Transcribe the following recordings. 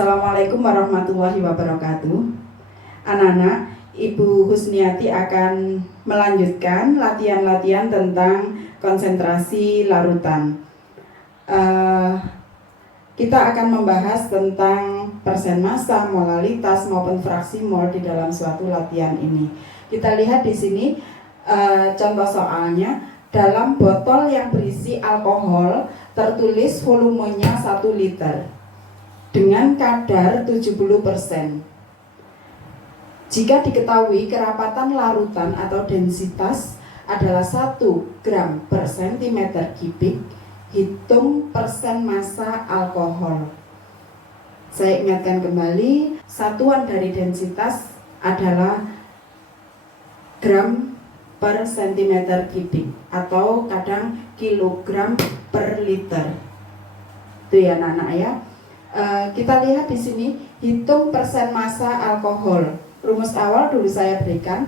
Assalamualaikum warahmatullahi wabarakatuh. Anak-anak, Ibu Husniati akan melanjutkan latihan-latihan tentang konsentrasi larutan. Kita akan membahas tentang persen massa, molalitas maupun fraksi mol di dalam suatu latihan ini. Kita lihat di sini contoh soalnya. Dalam botol yang berisi alkohol tertulis volumenya 1 liter dengan kadar 70%. Jika diketahui kerapatan larutan atau densitas adalah 1 gram per centimeter kubik, hitung persen massa alkohol. Saya ingatkan kembali, satuan dari densitas adalah gram per centimeter kubik atau kadang kilogram per liter. Itu ya anak-anak ya. Kita lihat di sini, hitung persen massa alkohol. Rumus awal dulu saya berikan,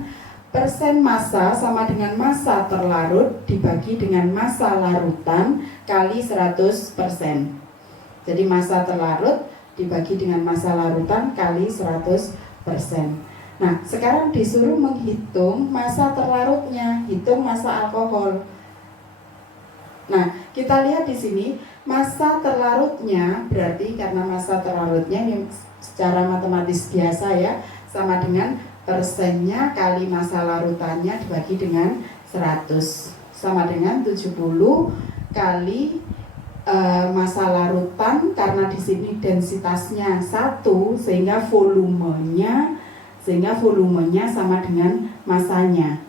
persen massa sama dengan massa terlarut dibagi dengan massa larutan kali 100%. Jadi massa terlarut dibagi dengan massa larutan kali 100%. Nah, sekarang disuruh menghitung massa terlarutnya, hitung massa alkohol. Nah, kita lihat di sini, massa terlarutnya berarti karena massa terlarutnya ini secara matematis biasa ya, sama dengan persennya kali massa larutannya dibagi dengan 100, sama dengan 70 kali massa larutan, karena di sini densitasnya 1 sehingga volumenya sama dengan massanya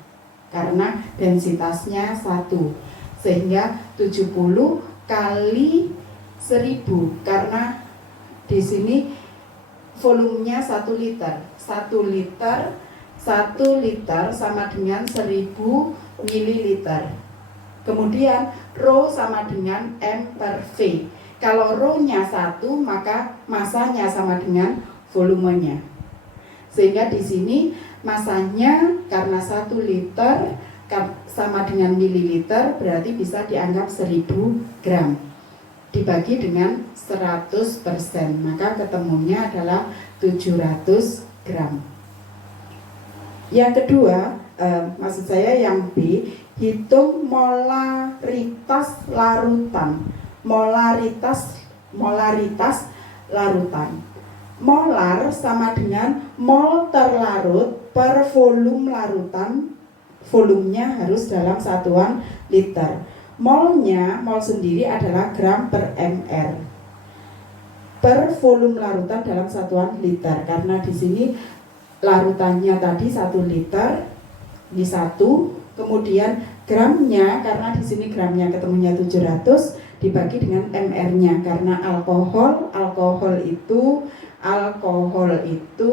karena densitasnya 1, sehingga 70 kali 1000 karena di sini volumenya 1 liter. 1 liter sama dengan 1000 mililiter. Kemudian rho sama dengan M per V. Kalau rho-nya 1, maka massanya sama dengan volumenya. Sehingga di sini massanya karena 1 liter sama dengan mililiter, berarti bisa dianggap 1000 gram dibagi dengan 100%, maka ketemunya adalah 700 gram. Yang kedua, maksud saya yang B, hitung molaritas larutan. Molaritas larutan. Molar sama dengan mol terlarut per volume larutan. Volumenya harus dalam satuan liter. Mol sendiri adalah gram per mr per volume larutan dalam satuan liter, karena di sini larutannya tadi 1 liter, ini 1, kemudian gramnya karena di sini gramnya ketemunya 700 dibagi dengan mr-nya, karena alkohol itu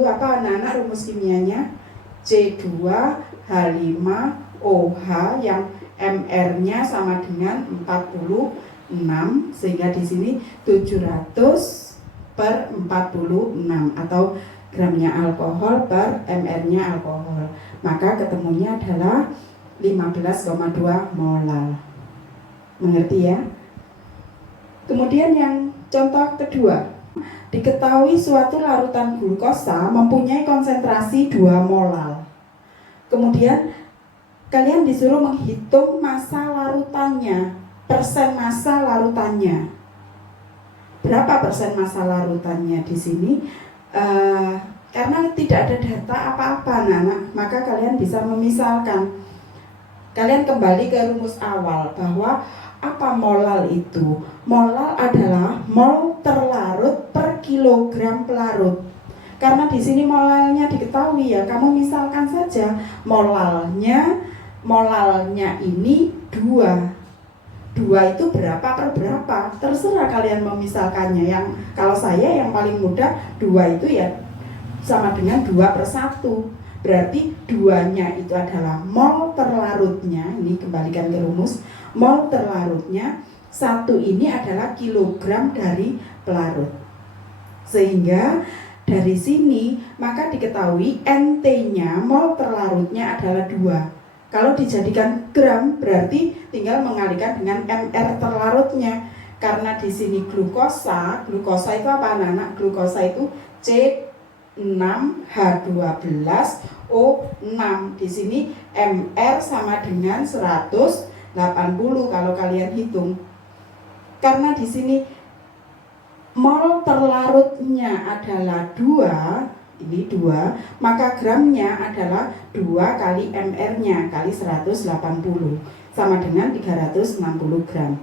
apa anak-anak rumus kimianya? C2H5OH yang mr-nya sama dengan 46, sehingga di sini 700 per 46 atau gramnya alkohol per mr-nya alkohol, maka ketemunya adalah 15,2 molar. Mengerti ya? Kemudian yang contoh kedua, diketahui suatu larutan glukosa mempunyai konsentrasi 2 molar. Kemudian kalian disuruh menghitung massa larutannya, persen massa larutannya. Berapa persen massa larutannya di sini? Karena tidak ada data apa-apa, maka kalian bisa memisalkan. Kalian kembali ke rumus awal bahwa apa molal itu? Molal adalah mol terlarut per kilogram pelarut. Karena di sini molalnya diketahui ya, kamu misalkan saja molalnya ini 2 itu berapa per berapa, terserah kalian memisalkannya. Yang kalau saya yang paling mudah 2 itu ya sama dengan 2/1, berarti 2-nya itu adalah mol terlarutnya. Ini kembalikan ke rumus, mol terlarutnya 1 ini adalah kilogram dari pelarut, sehingga dari sini maka diketahui NT-nya mol terlarutnya adalah 2. Kalau dijadikan gram berarti tinggal mengalihkan dengan mr terlarutnya. karena di sini glukosa itu apa anak-anak? Glukosa itu C6H12O6. Di sini Mr sama dengan 180 kalau kalian hitung. Karena di sini mol terlarutnya adalah 2, ini 2, maka gramnya adalah 2 kali Mr-nya kali 180 sama dengan 360 gram.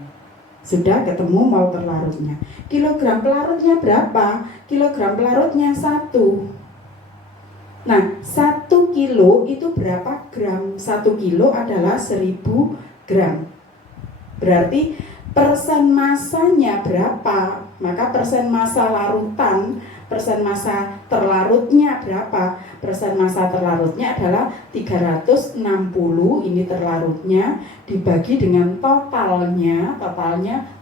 Sudah ketemu mol terlarutnya. Kilogram pelarutnya berapa? Kilogram pelarutnya 1. Nah, 1 kilo itu berapa gram? 1 kilo adalah 1000 gram. Berarti persen masanya berapa? Maka persen massa larutan, persen massa terlarutnya berapa? Persen massa terlarutnya adalah 360, ini terlarutnya, dibagi dengan totalnya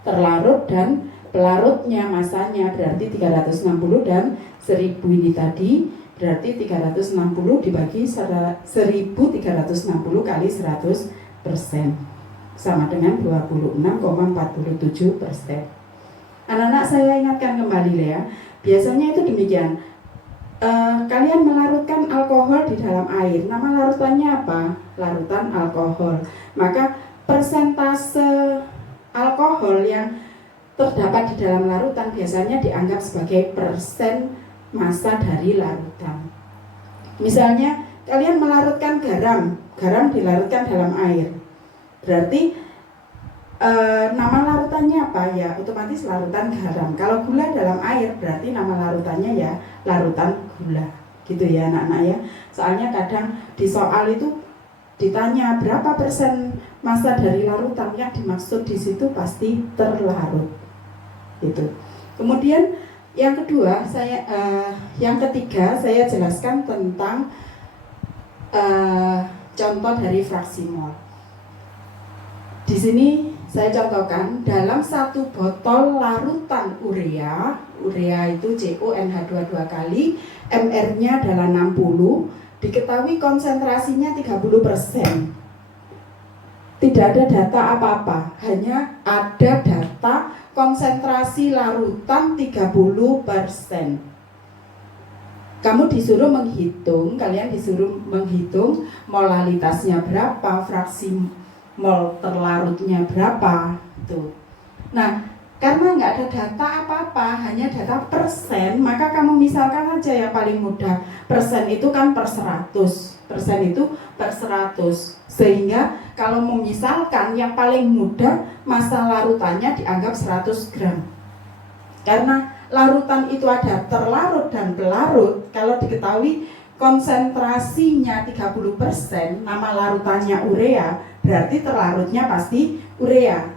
terlarut dan pelarutnya massanya, berarti 360 dan 1000 ini tadi, berarti 360 dibagi 1360 kali 100% sama dengan 26,47%. Anak-anak, saya ingatkan kembali ya, biasanya itu demikian. Kalian melarutkan alkohol di dalam air, nama larutannya apa? Larutan alkohol. Maka persentase alkohol yang terdapat di dalam larutan biasanya dianggap sebagai persen massa dari larutan. Misalnya kalian melarutkan garam dilarutkan dalam air, berarti nama larutannya apa ya? Otomatis larutan garam. Kalau gula dalam air berarti nama larutannya ya larutan gula, gitu ya anak-anak ya. Soalnya kadang di soal itu ditanya berapa persen massa dari larutan, yang dimaksud di situ pasti terlarut, gitu. Kemudian yang kedua, yang ketiga saya jelaskan tentang contoh dari fraksi mol. Di sini saya contohkan dalam 1 botol larutan urea itu CONH22 kali, Mr-nya adalah 60, diketahui konsentrasinya 30%. Tidak ada data apa-apa, hanya ada data konsentrasi larutan 30%. Kalian disuruh menghitung molalitasnya berapa, fraksi mol terlarutnya berapa tuh. Nah, karena nggak ada data apa-apa, hanya data persen, maka kamu misalkan aja yang paling mudah, persen itu kan per 100, persen itu per 100, sehingga kalau memisalkan yang paling mudah massa larutannya dianggap 100 gram. Karena larutan itu ada terlarut dan pelarut, kalau diketahui konsentrasinya 30%, nama larutannya urea, berarti terlarutnya pasti urea.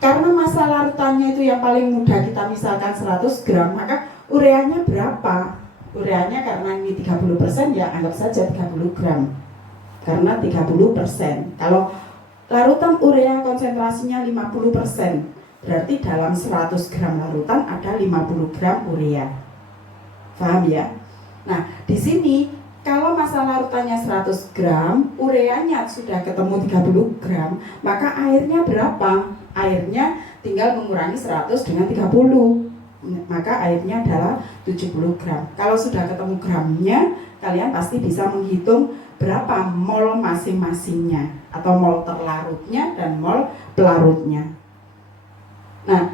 Karena massa larutannya itu yang paling mudah kita misalkan 100 gram, maka ureanya berapa? Ureanya karena ini 30%, ya anggap saja 30 gram. Karena 30%. Kalau larutan urea konsentrasinya 50%, berarti dalam 100 gram larutan ada 50 gram urea. Paham ya? Nah, di sini kalau massa larutannya 100 gram, ureanya sudah ketemu 30 gram, maka airnya berapa? Airnya tinggal mengurangi 100 dengan 30, maka airnya adalah 70 gram. Kalau sudah ketemu gramnya, kalian pasti bisa menghitung berapa mol masing-masingnya, atau mol terlarutnya dan mol pelarutnya. Nah,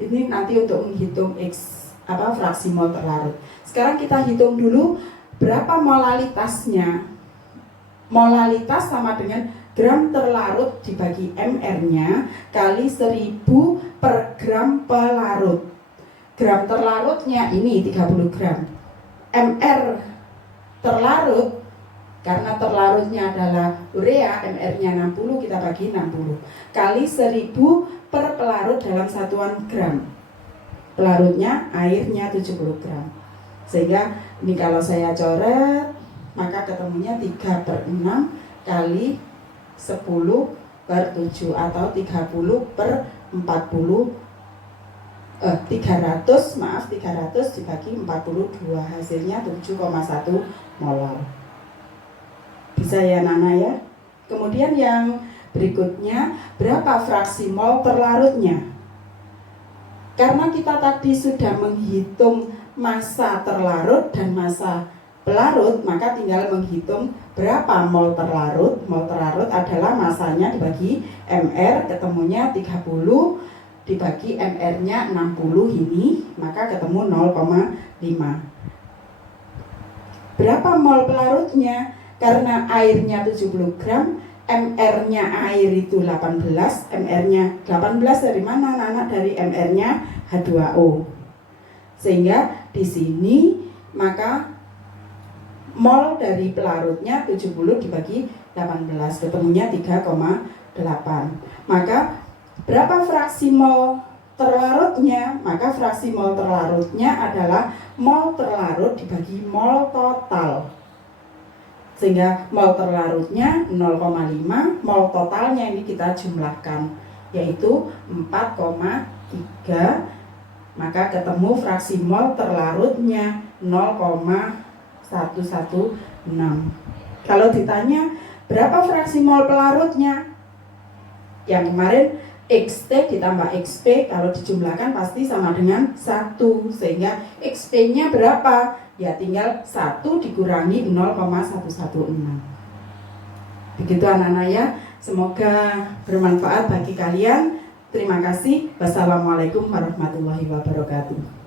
ini nanti untuk menghitung fraksi mol terlarut. Sekarang kita hitung dulu berapa molalitasnya. Molalitas sama dengan gram terlarut dibagi Mr-nya kali 1000 per gram pelarut. Gram terlarutnya ini 30 gram. Mr terlarut, karena terlarutnya adalah urea, Mr-nya 60, kita bagi 60 kali 1000 per pelarut dalam satuan gram. Pelarutnya airnya 70 gram. Sehingga ini kalau saya coret, maka ketemunya 3/6 kali 10 per 7 atau 30 per 40, 300 dibagi 42, hasilnya 7,1 molar. Bisa ya Nana ya. Kemudian yang Berikutnya, berapa fraksi mol terlarutnya? Karena kita tadi sudah menghitung massa terlarut dan massa pelarut, maka tinggal menghitung berapa mol terlarut. Mol terlarut adalah massanya dibagi MR, ketemunya 30, dibagi MR-nya 60 ini, maka ketemu 0,5. Berapa mol pelarutnya? Karena airnya 70 gram, MR-nya air itu 18, MR-nya 18 dari mana anak-anak? Dari MR-nya H2O. Sehingga di sini maka mol dari pelarutnya 70 dibagi 18, ketemunya 3,8. Maka berapa fraksi mol terlarutnya? Maka fraksi mol terlarutnya adalah mol terlarut dibagi mol total. Sehingga mol terlarutnya 0,5, mol totalnya ini kita jumlahkan, yaitu 4,3, maka ketemu fraksi mol terlarutnya 0,116. Kalau ditanya berapa fraksi mol pelarutnya, yang kemarin XT ditambah XP kalau dijumlahkan pasti sama dengan 1, sehingga XP-nya berapa? Ya tinggal 1 dikurangi 0,116. Begitu anak-anak ya. Semoga bermanfaat bagi kalian. Terima kasih. Wassalamualaikum warahmatullahi wabarakatuh.